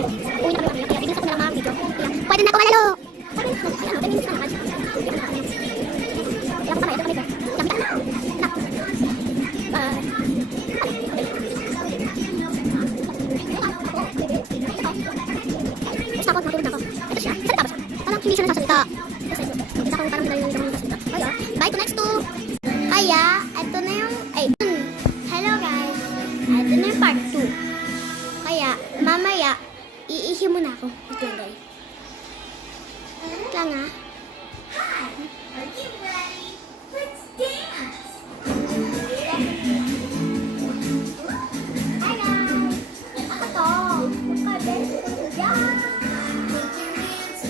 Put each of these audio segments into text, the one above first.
Uwi na kami. Kaya bigyan sa mga video. Pwede na ako malalo. Sabi na, ayan, 10 minutes na naman. Kaya ko pa kayo, ito kami. Nak. Tapos ako, natulog ako. Ito siya. Salita ba siya? Parang hindi siya nagsasalita. Kasi ako parang dahil yung nagsasalita. Bye to next to. Kaya, ito na yung, hello guys. Ito na yung part 2. Kaya, mamaya, iihi muna ako. Ito lang guys. Ito lang ha. Are you ready? Let's dance! Hi guys! Ako to. Magka-dance ko dyan.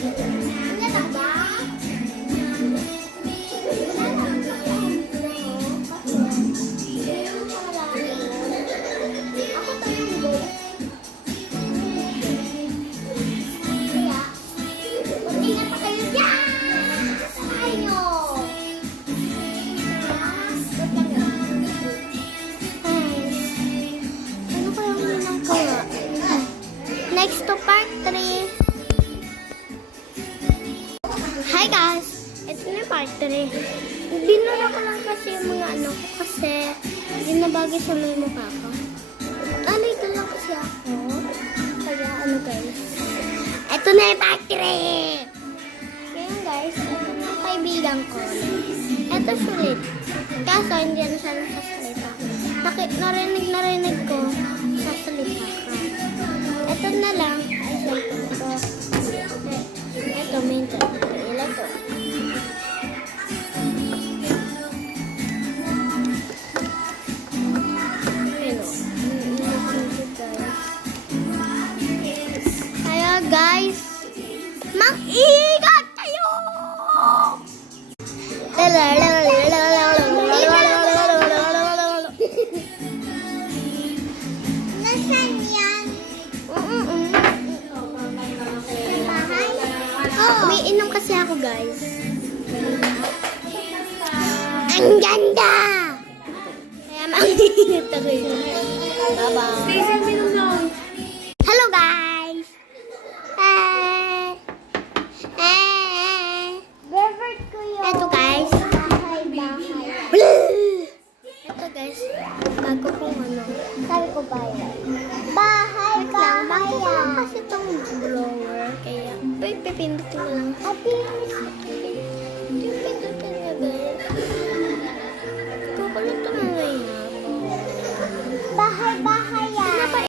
Hindi na ba? Ako to yung boy. Kaya, mag-ingat pa kayo dyan! Sasakay nyo! Ano kaya ang ginagawa? Next to part 3. Hi guys! Ito na yung part 3. Binura ko lang kasi yung mga ano ko kasi hindi na bagay sa may mukha ko. Nalito lang kasi ako. Kaya ano guys. Ito na yung part 3! Ngayon guys, ito na yung kaibigan ko. Ito sulit. Kaso hindi na siya nasasalita. Narinig ko sasalita ka. Ito na lang ay cellphone ko. Ito main cellphone. Ilan to? Kaya guys, mag-ingat kayo! Nasaan yan? Umiinom kasi ako guys. Ang ganda! Kaya mag-ingat kayo. Bye-bye. Hello guys! Ito guys. Ito guys. Bago kong ano. Sabi ko bayan. Bahay, bahay yan. Kasi itong blower. Kaya, pipindutin mo lang. Pindutin na guys.